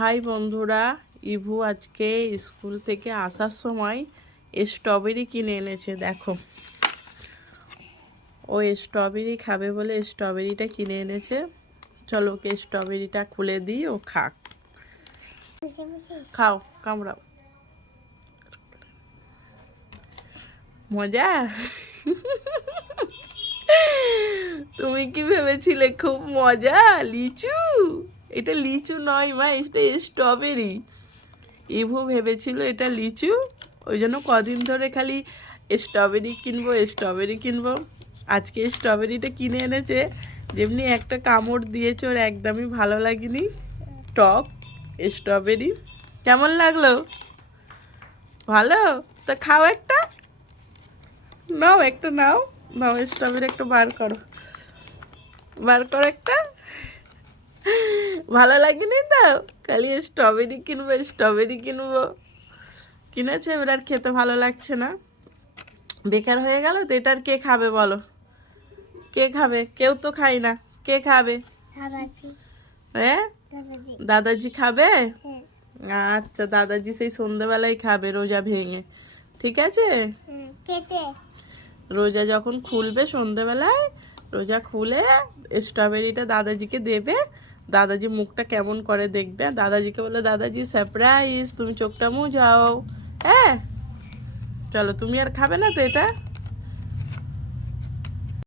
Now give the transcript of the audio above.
High বন্ধুরা, ইভু আজকে school থেকে আসার সময় স্ট্রবেরি কিনে এনেছে। দেখো, ও স্ট্রবেরি খাবে বলে স্ট্রবেরিটা কিনে এনেছে। চলো ওকে স্ট্রবেরিটা খুলে দিই, ও খাক। খাও, কামড়াও। মজা? তুমি কি ভেবেছিলে খুব মজা? লিচু? এটা লিচু নয় মা, এটা স্ট্রবেরি। ইভু ভেবেছিল এটা লিচু, ওই জন্য কদিন ধরে খালি স্ট্রবেরি কিনবো স্ট্রবেরি কিনবো। আজকে স্ট্রবেরিটা কিনে এনেছে, যেমনি একটা কামড় দিয়েছে ওর একদমই ভালো লাগেনি। টক স্ট্রবেরি। কেমন লাগলো? ভালো? তা খাও একটা, নাও একটা, নাও নাও স্ট্রবেরি একটা বার করো, বার করো একটা। ভালো লাগেনি তো? খালি স্ট্রবেরি কিনবো স্ট্রবেরি কিনবো কিনেছে, এবার আর খেতে ভালো লাগছে না, বেকার হয়ে গেল তো। এটা আর কে খাবে বলো? কে খাবে? কেউ তো খাই না। কে খাবে? হ্যাঁ, দাদাজি খাবে। আচ্ছা, দাদাজি সেই সন্ধ্যেবেলায় খাবে রোজা ভেঙে, ঠিক আছে? রোজা যখন খুলবে সন্ধ্যেবেলায়, রোজা খুলে স্ট্রবেরিটা দাদাজিকে দেবে। দাদাজি মুখটা কেমন করে দেখবে, দাদাজিকে বলে দাদাজি সারপ্রাইজ, তুমি চোখটা মুজাও। হ্যাঁ, চলো, তুমি আর খাবে না তো এটা?